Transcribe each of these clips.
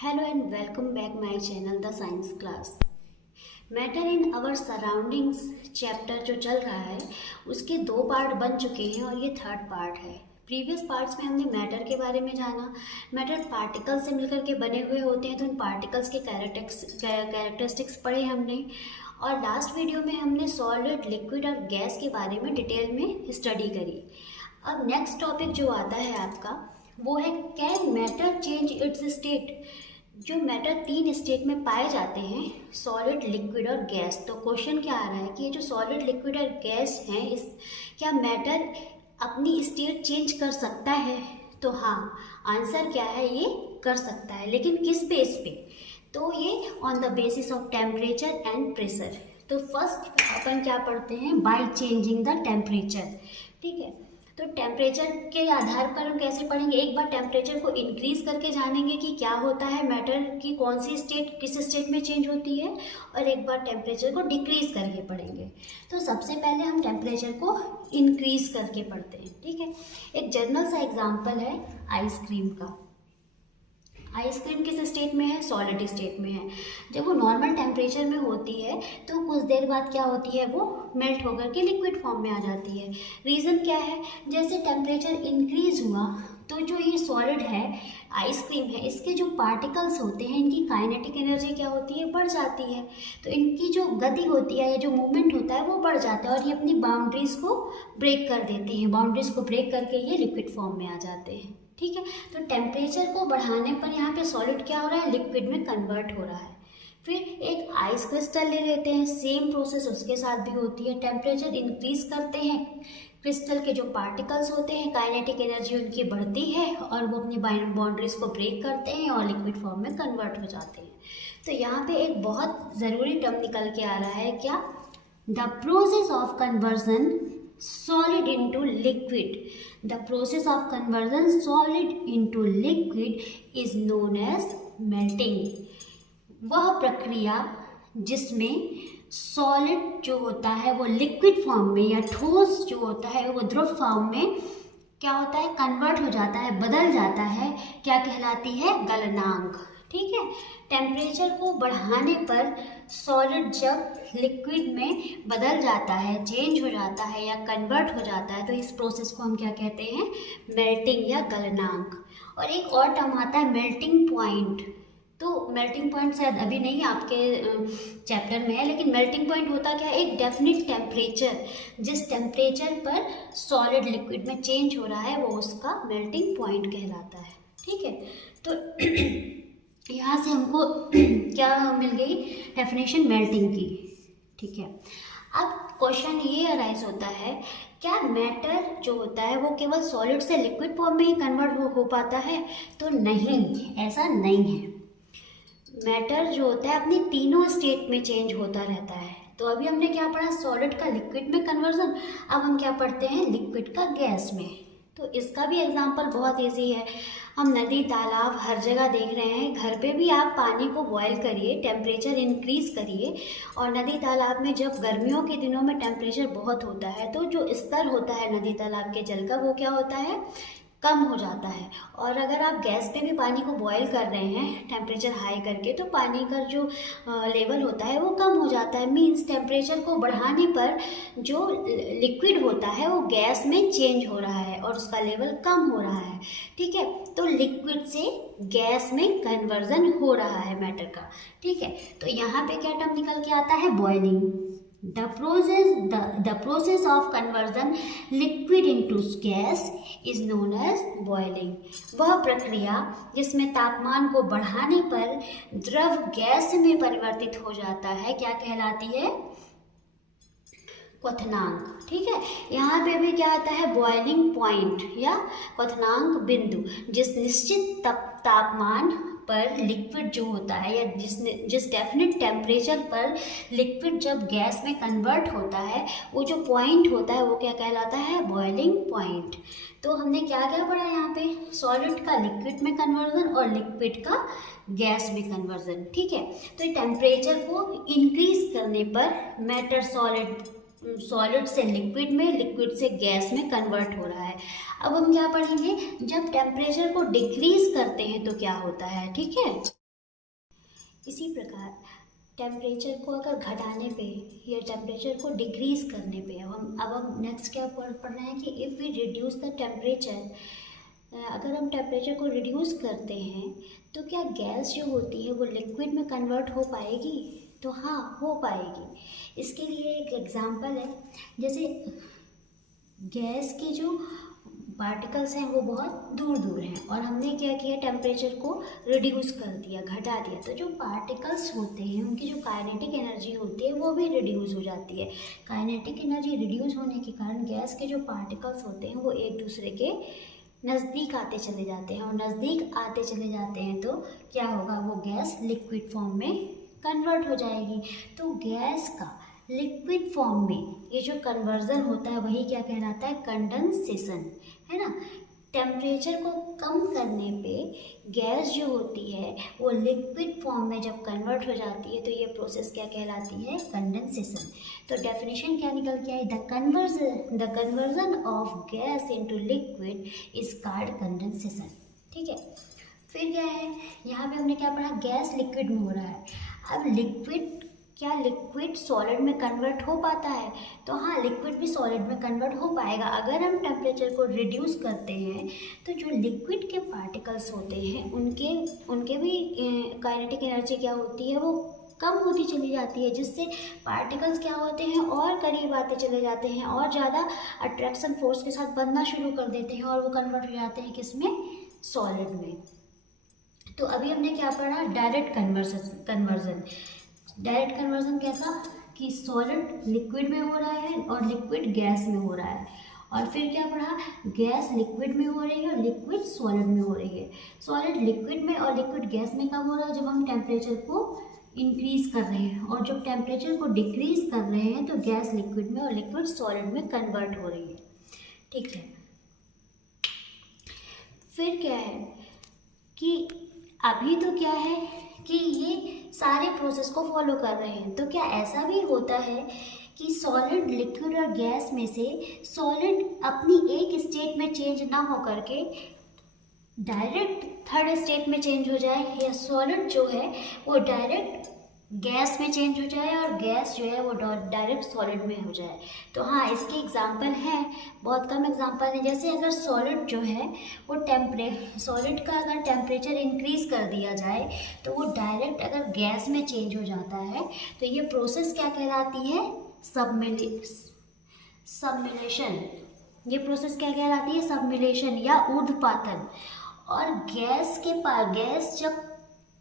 Hello and welcome back my channel The Science Class। Matter in our surroundings chapter जो चल रहा है उसके दो पार्ट बन चुके हैं और ये थर्ड पार्ट है। प्रीवियस पार्ट्स में हमने मैटर के बारे में जाना। मैटर पार्टिकल्स से मिलकर के बने हुए होते हैं तो उन पार्टिकल्स के कैरेक्टरिस्टिक्स पढ़े हमने, और लास्ट वीडियो में हमने सॉलिड, लिक्विड और गैस के बारे में डिटेल में स्टडी करी। अब नेक्स्ट टॉपिक जो आता है आपका वो है can matter change it's state. जो मैटर तीन स्टेट में पाए जाते हैं, सॉलिड, लिक्विड और गैस। तो क्वेश्चन क्या आ रहा है कि ये जो सॉलिड, लिक्विड और गैस हैं, इस क्या मैटर अपनी स्टेट चेंज कर सकता है? तो हाँ, आंसर क्या है, ये कर सकता है। लेकिन किस बेस पे? तो ये on the basis of temperature and pressure. तो फर्स्ट अपन क्या पढ़ते हैं, बाय चेंजिंग द टेम्परेचर। ठीक है, तो टेम्परेचर के आधार पर हम कैसे पढ़ेंगे, एक बार टेम्परेचर को इंक्रीज करके जानेंगे कि क्या होता है, मैटर की कौन सी स्टेट किस स्टेट में चेंज होती है, और एक बार टेम्परेचर को डिक्रीज करके पढ़ेंगे। तो सबसे पहले हम टेम्परेचर को इंक्रीज करके पढ़ते हैं। ठीक है, एक जनरल सा एग्जांपल है आइसक्रीम का। आइसक्रीम किस स्टेट में है, सॉलिड स्टेट में है। जब वो नॉर्मल टेम्परेचर में होती है तो कुछ देर बाद क्या होती है, वो मेल्ट होकर के लिक्विड फॉर्म में आ जाती है। रीज़न क्या है, जैसे टेम्परेचर इंक्रीज हुआ तो जो ये सॉलिड है, आइसक्रीम है, इसके जो पार्टिकल्स होते हैं, इनकी काइनेटिक एनर्जी क्या होती है, बढ़ जाती है। तो इनकी जो गति होती है या जो मूवमेंट होता है वो बढ़ जाता है और ये अपनी बाउंड्रीज को ब्रेक कर देते हैं। बाउंड्रीज को ब्रेक करके ये लिक्विड फॉर्म में आ जाते हैं। ठीक है, तो टेम्परेचर को बढ़ाने पर यहाँ पे सॉलिड क्या हो रहा है, लिक्विड में कन्वर्ट हो रहा है। फिर एक आइस क्रिस्टल ले लेते हैं, सेम प्रोसेस उसके साथ भी होती है। टेम्परेचर इंक्रीज करते हैं, क्रिस्टल के जो पार्टिकल्स होते हैं, काइनेटिक एनर्जी उनकी बढ़ती है और वो अपनी बाउंड्रीज को ब्रेक करते हैं और लिक्विड फॉर्म में कन्वर्ट हो जाते हैं। तो यहाँ पे एक बहुत ज़रूरी टर्म निकल के आ रहा है, क्या, the process of conversion solid into liquid. The process of conversion solid into liquid is known as melting. वह प्रक्रिया जिसमें सॉलिड जो होता है वो लिक्विड फॉर्म में, या ठोस जो होता है वो द्रव फॉर्म में क्या होता है, कन्वर्ट हो जाता है, बदल जाता है, क्या कहलाती है, गलनांक। ठीक है, टेम्परेचर को बढ़ाने पर सॉलिड जब लिक्विड में बदल जाता है, चेंज हो जाता है या कन्वर्ट हो जाता है, तो इस प्रोसेस को हम क्या कहते हैं, मेल्टिंग या गलनांक। और एक और टर्म आता है मेल्टिंग पॉइंट। तो मेल्टिंग पॉइंट शायद अभी नहीं आपके चैप्टर में है, लेकिन मेल्टिंग पॉइंट होता क्या है, एक डेफिनिट टेम्परेचर, जिस टेम्परेचर पर सॉलिड लिक्विड में चेंज हो रहा है वो उसका मेल्टिंग पॉइंट कहलाता है। ठीक है, तो यहाँ से हमको क्या मिल गई, डेफिनेशन मेल्टिंग की। ठीक है, अब क्वेश्चन ये अराइज होता है, क्या मैटर जो होता है वो केवल सॉलिड से लिक्विड फॉर्म में ही कन्वर्ट हो पाता है? तो नहीं, ऐसा नहीं है। मैटर जो होता है अपनी तीनों स्टेट में चेंज होता रहता है। तो अभी हमने क्या पढ़ा, सॉलिड का लिक्विड में कन्वर्जन। अब हम क्या पढ़ते हैं, लिक्विड का गैस में। तो इसका भी एग्जांपल बहुत इजी है। हम नदी, तालाब हर जगह देख रहे हैं। घर पे भी आप पानी को बॉयल करिए, टेम्परेचर इंक्रीज करिए, और नदी तालाब में जब गर्मियों के दिनों में टेम्परेचर बहुत होता है तो जो स्तर होता है नदी तालाब के जल का वो क्या होता है, कम हो जाता है। और अगर आप गैस पे भी पानी को बॉयल कर रहे हैं टेम्परेचर हाई करके, तो पानी का जो लेवल होता है वो कम हो जाता है। मीन्स टेम्परेचर को बढ़ाने पर जो लिक्विड होता है वो गैस में चेंज हो रहा है और उसका लेवल कम हो रहा है। ठीक है, तो लिक्विड से गैस में कन्वर्जन हो रहा है मैटर का। ठीक है, तो यहाँ पे क्या टर्म निकल के आता है, boiling. The process of conversion liquid into gas is known as boiling. वह प्रक्रिया जिसमें तापमान को बढ़ाने पर द्रव गैस में परिवर्तित हो जाता है क्या कहलाती है, क्वथनांक। ठीक है, यहाँ पे भी क्या आता है, बॉइलिंग पॉइंट या क्वथनांक बिंदु। जिस निश्चित तापमान पर लिक्विड जो होता है या जिस डेफिनेट टेम्परेचर पर लिक्विड जब गैस में कन्वर्ट होता है, वो जो पॉइंट होता है वो क्या कहलाता है, बॉइलिंग पॉइंट। तो हमने क्या क्या पढ़ा यहाँ पे, सॉलिड का लिक्विड में कन्वर्जन और लिक्विड का गैस में कन्वर्जन। ठीक है, तो टेम्परेचर को इंक्रीज करने पर मैटर सॉलिड से लिक्विड में, लिक्विड से गैस में कन्वर्ट हो रहा है। अब हम क्या पढ़ेंगे, जब टेम्परेचर को डिक्रीज करते हैं तो क्या होता है। ठीक है, इसी प्रकार टेम्परेचर को अगर घटाने पे या टेम्परेचर को डिक्रीज़ करने पे अब हम नेक्स्ट क्या पढ़ रहे हैं कि if we reduce the temperature, अगर हम टेम्परेचर को रिड्यूस करते हैं तो क्या गैस जो होती है वो लिक्विड में कन्वर्ट हो पाएगी? तो हाँ, हो पाएगी। इसके लिए एक एग्जांपल है, जैसे गैस के जो पार्टिकल्स हैं वो बहुत दूर दूर हैं और हमने क्या किया, टेम्परेचर को रिड्यूस कर दिया, घटा दिया, तो जो पार्टिकल्स होते हैं उनकी जो काइनेटिक एनर्जी होती है वो भी रिड्यूस हो जाती है। काइनेटिक एनर्जी रिड्यूस होने के कारण गैस के जो पार्टिकल्स होते हैं वो एक दूसरे के नज़दीक आते चले जाते हैं और नज़दीक आते चले जाते हैं तो क्या होगा, वो गैस लिक्विड फॉर्म में कन्वर्ट हो जाएगी। तो गैस का लिक्विड फॉर्म में ये जो कन्वर्जन होता है वही क्या कहलाता है, कंडेंसेशन, है ना। टेम्परेचर को कम करने पे गैस जो होती है वो लिक्विड फॉर्म में जब कन्वर्ट हो जाती है तो ये प्रोसेस क्या कहलाती है, कंडेंसेशन। तो डेफिनेशन क्या निकल के आई, the conversion of gas into liquid is called condensation. ठीक है, फिर क्या है, यहाँ पे हमने क्या पढ़ा, गैस लिक्विड में हो रहा है। अब लिक्विड सॉलिड में कन्वर्ट हो पाता है? तो हाँ, लिक्विड भी सॉलिड में कन्वर्ट हो पाएगा। अगर हम टेम्परेचर को रिड्यूस करते हैं तो जो लिक्विड के पार्टिकल्स होते हैं उनके भी काइनेटिक एनर्जी क्या होती है, वो कम होती चली जाती है, जिससे पार्टिकल्स क्या होते हैं और करीब आते चले जाते हैं और ज़्यादा अट्रैक्शन फोर्स के साथ बनना शुरू कर देते हैं और वो कन्वर्ट हो जाते हैं किसमें, सॉलिड में। तो अभी हमने क्या पढ़ा, डायरेक्ट कन्वर्जन। डायरेक्ट कन्वर्जन कैसा, कि सॉलिड लिक्विड में हो रहा है और लिक्विड गैस में हो रहा है। और फिर क्या पढ़ा, गैस लिक्विड में हो रही है और लिक्विड सॉलिड में हो रही है। सॉलिड लिक्विड में और लिक्विड गैस में कब हो रहा है, जब हम टेम्परेचर को इंक्रीज़ कर रहे हैं, और जब टेम्परेचर को डिक्रीज़ कर रहे हैं तो गैस लिक्विड में और लिक्विड सॉलिड में कन्वर्ट हो रही है। ठीक है, फिर क्या है कि अभी तो क्या है कि ये सारे प्रोसेस को फॉलो कर रहे हैं, तो क्या ऐसा भी होता है कि सॉलिड, लिक्विड और गैस में से सॉलिड अपनी एक स्टेट में चेंज ना हो करके डायरेक्ट थर्ड स्टेट में चेंज हो जाए, या सॉलिड जो है वो डायरेक्ट गैस में चेंज हो जाए और गैस जो है वो डायरेक्ट सॉलिड में हो जाए? तो हाँ, इसके एग्जांपल हैं, बहुत कम एग्जांपल हैं। जैसे अगर सॉलिड जो है वो सॉलिड का अगर टेम्परेचर इंक्रीज़ कर दिया जाए तो वो डायरेक्ट अगर गैस में चेंज हो जाता है तो ये प्रोसेस क्या कहलाती है, सबमिलेशन। ये प्रोसेस क्या कहलाती है, सबमिलेशन या ऊर्ध्वपातन। और गैस जब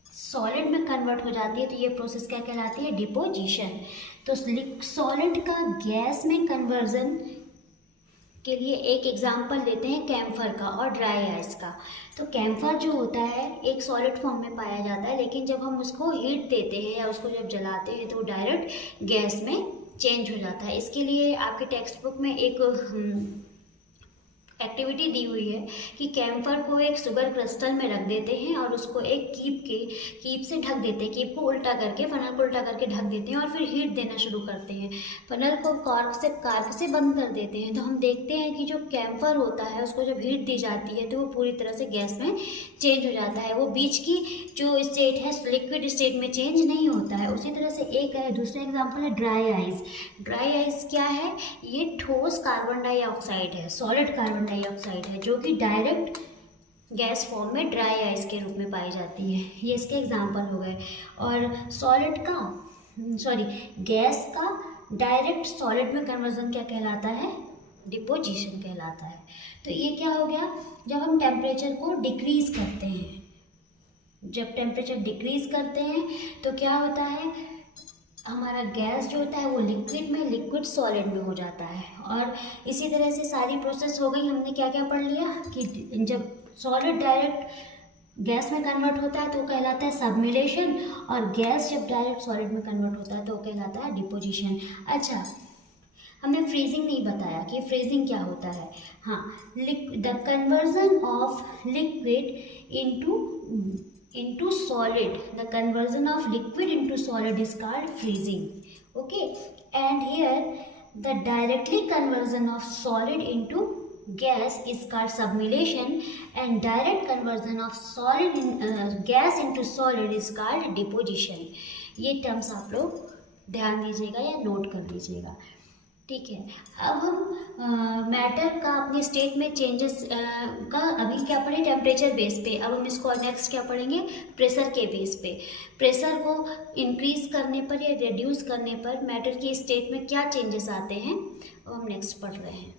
सॉलिड में कन्वर्ट हो जाती है तो ये प्रोसेस क्या कहलाती है, डिपोजिशन। तो सॉलिड का गैस में कन्वर्जन के लिए एक एग्जांपल लेते हैं कैम्फर का और ड्राई आइस का। तो कैम्फर जो होता है एक सॉलिड फॉर्म में पाया जाता है, लेकिन जब हम उसको हीट देते हैं या उसको जब जलाते हैं तो डायरेक्ट गैस में चेंज हो जाता है। इसके लिए आपके टेक्स्ट बुक में एक एक्टिविटी दी हुई है कि कैम्फर को एक शुगर क्रिस्टल में रख देते हैं और उसको एक कीप से ढक देते हैं, कीप को उल्टा करके, फनल को उल्टा करके ढक देते हैं और फिर हीट देना शुरू करते हैं। फनल को कार्क से बंद कर देते हैं, तो हम देखते हैं कि जो कैम्फर होता है उसको जब हीट दी जाती है तो वो पूरी तरह से गैस में चेंज हो जाता है। वो बीच की जो स्टेट है लिक्विड स्टेट में चेंज नहीं होता है। उसी तरह से एक है, दूसरा एग्जाम्पल है ड्राई आइस। ड्राई आइस क्या है, ये ठोस कार्बन डाइऑक्साइड है, सॉलिड कार्बन डाइऑक्साइड है, जो कि डायरेक्ट गैस फॉर्म में ड्राई आइस के रूप में पाई जाती है। ये इसके एग्जांपल हो गए। और गैस का डायरेक्ट सॉलिड में कन्वर्जन क्या कहलाता है, डिपोजिशन कहलाता है। तो ये क्या हो गया, जब हम टेम्परेचर को डिक्रीज़ करते हैं, जब टेम्परेचर डिक्रीज़ करते हैं तो क्या होता है, हमारा गैस जो होता है वो लिक्विड में, लिक्विड सॉलिड में हो जाता है। और इसी तरह से सारी प्रोसेस हो गई। हमने क्या क्या पढ़ लिया कि जब सॉलिड डायरेक्ट गैस में कन्वर्ट होता है तो कहलाता है सबमिलेशन, और गैस जब डायरेक्ट सॉलिड में कन्वर्ट होता है तो कहलाता है डिपोजिशन। अच्छा, हमने फ्रीजिंग नहीं बताया कि फ्रीजिंग क्या होता है। हाँ, the conversion of liquid into solid, the conversion of liquid into solid is called freezing. Okay, and here the directly conversion of solid into gas is called sublimation and direct conversion of solid gas into solid is called deposition. ये terms आप लोग ध्यान दीजिएगा या note कर लीजिएगा, ठीक है। अब हम मैटर का अपने स्टेट में चेंजेस का अभी क्या पढ़े, टेम्परेचर बेस पे। अब हम इसको नेक्स्ट क्या पढ़ेंगे, प्रेशर के बेस पे। प्रेशर को इंक्रीज करने पर या रिड्यूस करने पर मैटर की स्टेट में क्या चेंजेस आते हैं, अब हम नेक्स्ट पढ़ रहे हैं।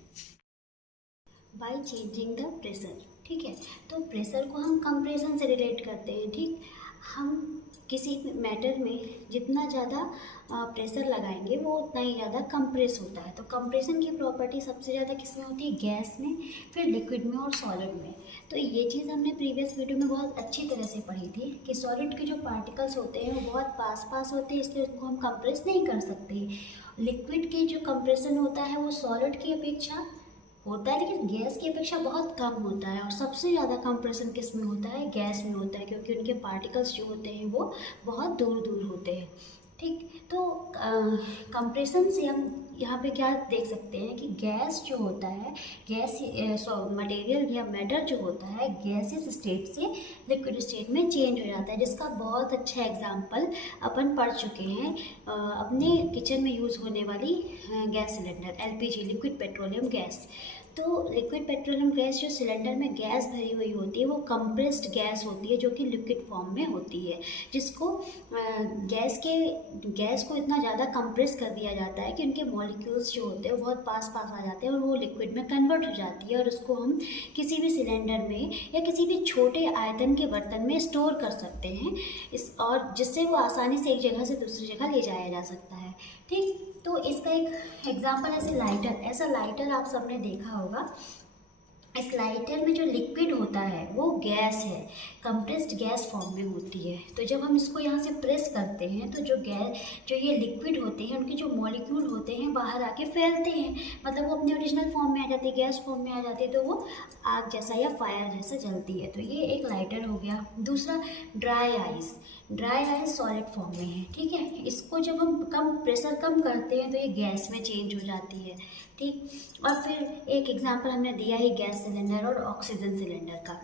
बाय चेंजिंग द प्रेशर, ठीक है। तो प्रेशर को हम कंप्रेशन से रिलेट करते हैं, ठीक। हम किसी मैटर में जितना ज़्यादा प्रेशर लगाएंगे वो उतना ही ज़्यादा कंप्रेस होता है। तो कंप्रेशन की प्रॉपर्टी सबसे ज़्यादा किस में होती है, गैस में, फिर लिक्विड में और सॉलिड में। तो ये चीज़ हमने प्रीवियस वीडियो में बहुत अच्छी तरह से पढ़ी थी कि सॉलिड के जो पार्टिकल्स होते हैं वो बहुत पास होते हैं, इसलिए उसको हम कंप्रेस नहीं कर सकते। लिक्विड के जो कंप्रेशन होता है वो सॉलिड की अपेक्षा होता है, लेकिन गैस की अपेक्षा बहुत कम होता है। और सबसे ज़्यादा कंप्रेशन किस में होता है, गैस में होता है, क्योंकि उनके पार्टिकल्स जो होते हैं वो बहुत दूर दूर होते हैं, ठीक। तो कंप्रेशन से हम यहाँ पे क्या देख सकते हैं कि गैस जो होता है, गैस मटेरियल या मैटर जो होता है गैसेस स्टेट से लिक्विड स्टेट में चेंज हो जाता है, जिसका बहुत अच्छा एग्जांपल अपन पढ़ चुके हैं अपने किचन में यूज़ होने वाली gas cylinder, LPG, liquid petroleum gas. तो लिक्विड पेट्रोलियम गैस जो सिलेंडर में गैस भरी हुई होती है वो कंप्रेस्ड गैस होती है, जो कि लिक्विड फॉर्म में होती है, जिसको गैस को इतना ज़्यादा कंप्रेस कर दिया जाता है कि उनके मॉलिक्यूल्स जो होते हैं वो बहुत पास आ जाते हैं और वो लिक्विड में कन्वर्ट हो जाती है, और उसको हम किसी भी सिलेंडर में या किसी भी छोटे आयतन के बर्तन में स्टोर कर सकते हैं, और जिससे वो आसानी से एक जगह से दूसरी जगह ले जाया जा सकता है, ठीक। तो इसका एक एग्जांपल ऐसे लाइटर, ऐसा लाइटर आप सबने देखा होगा। इस लाइटर में जो लिक्विड होता है वो गैस है, कंप्रेस्ड गैस फॉर्म में होती है। तो जब हम इसको यहाँ से प्रेस करते हैं तो जो ये लिक्विड होते हैं उनके जो मॉलिक्यूल होते हैं बाहर आके फैलते हैं, मतलब वो अपने ओरिजिनल फॉर्म में आ जाती है, गैस फॉर्म में आ जाती है, तो वो आग जैसा या फायर जैसा जलती है। तो ये एक लाइटर हो गया। दूसरा dry ice, dry ice solid form में है, ठीक है। इसको जब हम प्रेशर कम करते हैं तो ये गैस में चेंज हो जाती है, ठीक। और फिर एक एग्जांपल हमने दिया है गैस सिलेंडर और ऑक्सीजन सिलेंडर का।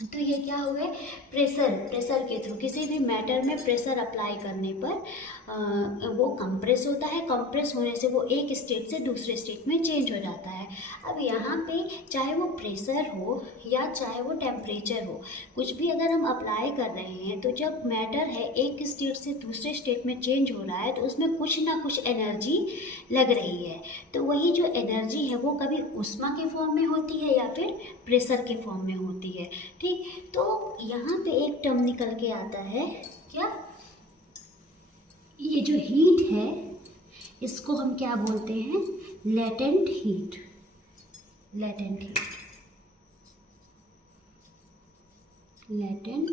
तो ये क्या हो गए, प्रेशर के थ्रू किसी भी मैटर में प्रेशर अप्लाई करने पर वो कंप्रेस होता है, कंप्रेस होने से वो एक स्टेट से दूसरे स्टेट में चेंज हो जाता है। अब यहाँ पे चाहे वो प्रेशर हो या चाहे वो टेम्परेचर हो, कुछ भी अगर हम अप्लाई कर रहे हैं तो जब मैटर है एक स्टेट से दूसरे स्टेट में चेंज हो रहा है तो उसमें कुछ ना कुछ एनर्जी लग रही है। तो वही जो एनर्जी है वो कभी ऊष्मा के फॉर्म में होती है या फिर प्रेशर के फॉर्म में होती है, ठीक। तो यहाँ पे एक टर्म निकल के आता है, क्या, ये जो हीट है इसको हम क्या बोलते हैं, latent heat, latent heat, latent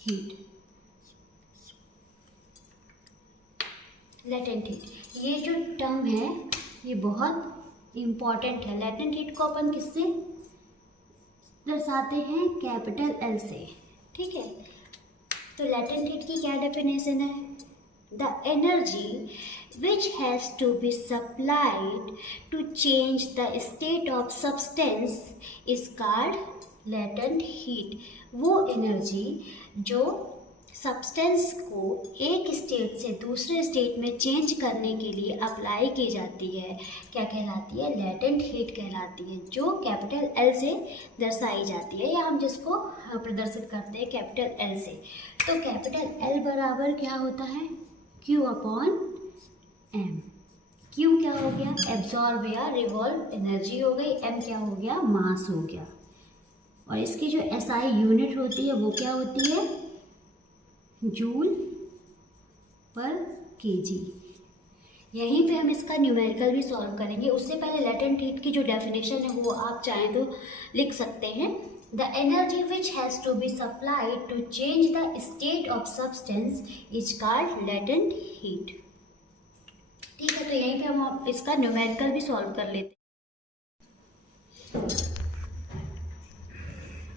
heat, latent heat. ये जो टर्म है ये बहुत इम्पॉर्टेंट है। लेटेंट हीट को अपन किससे दर्शाते हैं, कैपिटल L से, ठीक है। तो लेटेंट हीट की क्या डेफिनेशन है, the energy which has to be supplied to change the state of substance is called latent heat. वो एनर्जी जो सब्सटेंस को एक स्टेट से दूसरे स्टेट में चेंज करने के लिए अप्लाई की जाती है, क्या कहलाती है, लेटेंट हीट कहलाती है, जो कैपिटल L से दर्शाई जाती है, या हम जिसको प्रदर्शित करते हैं कैपिटल L से। तो कैपिटल L बराबर क्या होता है, Q/M। Q क्या हो गया, एब्जॉर्ब या रिवॉल्व एनर्जी हो गई, M क्या हो गया, मास हो गया। और इसकी जो SI यूनिट होती है वो क्या होती है, जूल पर केजी। यहीं पे हम इसका न्यूमेरिकल भी सॉल्व करेंगे। उससे पहले लेटेंट हीट की जो डेफिनेशन है वो आप चाहें तो लिख सकते हैं, the energy which has to be supplied to change the state of substance is called latent heat, ठीक है। तो यहीं पे हम इसका न्यूमेरिकल भी सॉल्व कर लेते हैं।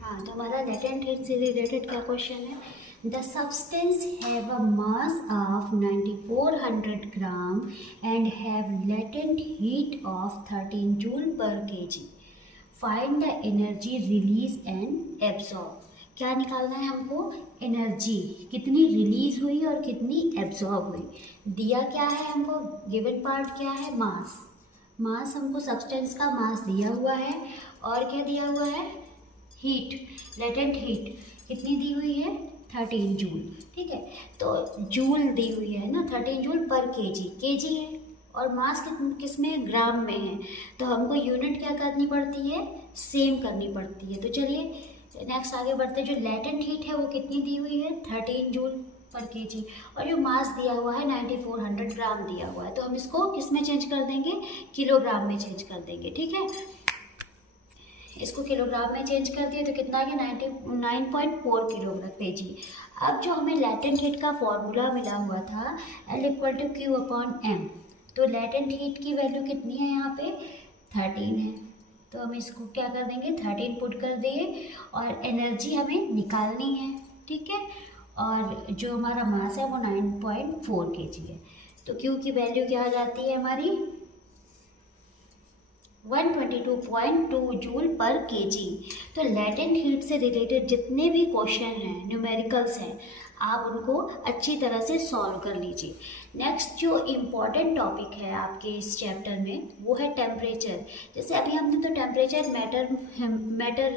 हाँ, तो हमारा लेटेंट हीट से रिलेटेड क्या क्वेश्चन है, The substance have a mass of 9400 gram and have latent heat of 13 joule per kg. Find the energy release and absorb. क्या निकालना है हमको? एनर्जी कितनी रिलीज हुई और कितनी एब्जॉर्ब हुई। दिया क्या है हमको? गिवन पार्ट क्या है? मास। मास हमको सब्सटेंस का मास दिया हुआ है और क्या दिया हुआ है? हीट, लेटेंट हीट कितनी दी हुई है? 13 जूल। ठीक है, तो जूल दी हुई है ना, 13 जूल पर केजी। केजी है और मास किस में? ग्राम में है। तो हमको यूनिट क्या करनी पड़ती है? सेम करनी पड़ती है। तो चलिए नेक्स्ट आगे बढ़ते हैं। जो लेटेंट हीट है वो कितनी दी हुई है? 13 जूल पर केजी। और जो मास दिया हुआ है 9400 ग्राम दिया हुआ है। तो हम इसको किस में चेंज कर देंगे? किलोग्राम में चेंज कर देंगे। ठीक है, इसको किलोग्राम में चेंज कर दिए तो कितना आ गया? 9.4 किलोग्राम केजी। अब जो हमें लेटेंट हीट का फॉर्मूला मिला हुआ था L = Q/M, तो लेटेंट हीट की वैल्यू कितनी है यहाँ पे? 13 है। तो हम इसको क्या कर देंगे? 13 पुट कर दिए और एनर्जी हमें निकालनी है। ठीक है, और जो हमारा मास है वो 9.4 केजी है। तो Q की वैल्यू क्या आ जाती है हमारी? 122.2 जूल पर केजी। तो लेटेंट हीट से रिलेटेड जितने भी क्वेश्चन हैं, न्यूमेरिकल्स हैं, आप उनको अच्छी तरह से सॉल्व कर लीजिए। नेक्स्ट जो इम्पॉर्टेंट टॉपिक है आपके इस चैप्टर में वो है टेम्परेचर। जैसे अभी हमने तो टेम्परेचर मैटर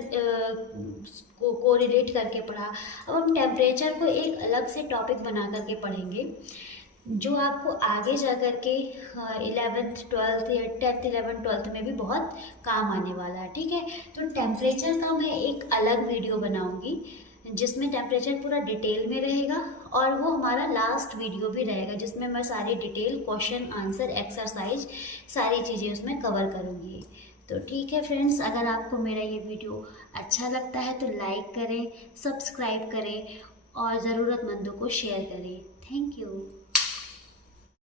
को रिलेट करके पढ़ा। अब हम टेम्परेचर को एक अलग से टॉपिक बना करके पढ़ेंगे जो आपको आगे जा कर के 11th 12th या 10th 11th 12th में भी बहुत काम आने वाला है। ठीक है, तो टेम्परेचर का मैं एक अलग वीडियो बनाऊंगी जिसमें टेम्परेचर पूरा डिटेल में रहेगा और वो हमारा लास्ट वीडियो भी रहेगा जिसमें मैं सारी डिटेल क्वेश्चन आंसर एक्सरसाइज सारी चीज़ें उसमें कवर करूँगी। तो ठीक है फ्रेंड्स, अगर आपको मेरा ये वीडियो अच्छा लगता है तो लाइक करें, सब्सक्राइब करें और ज़रूरतमंदों को शेयर करें। Thank you.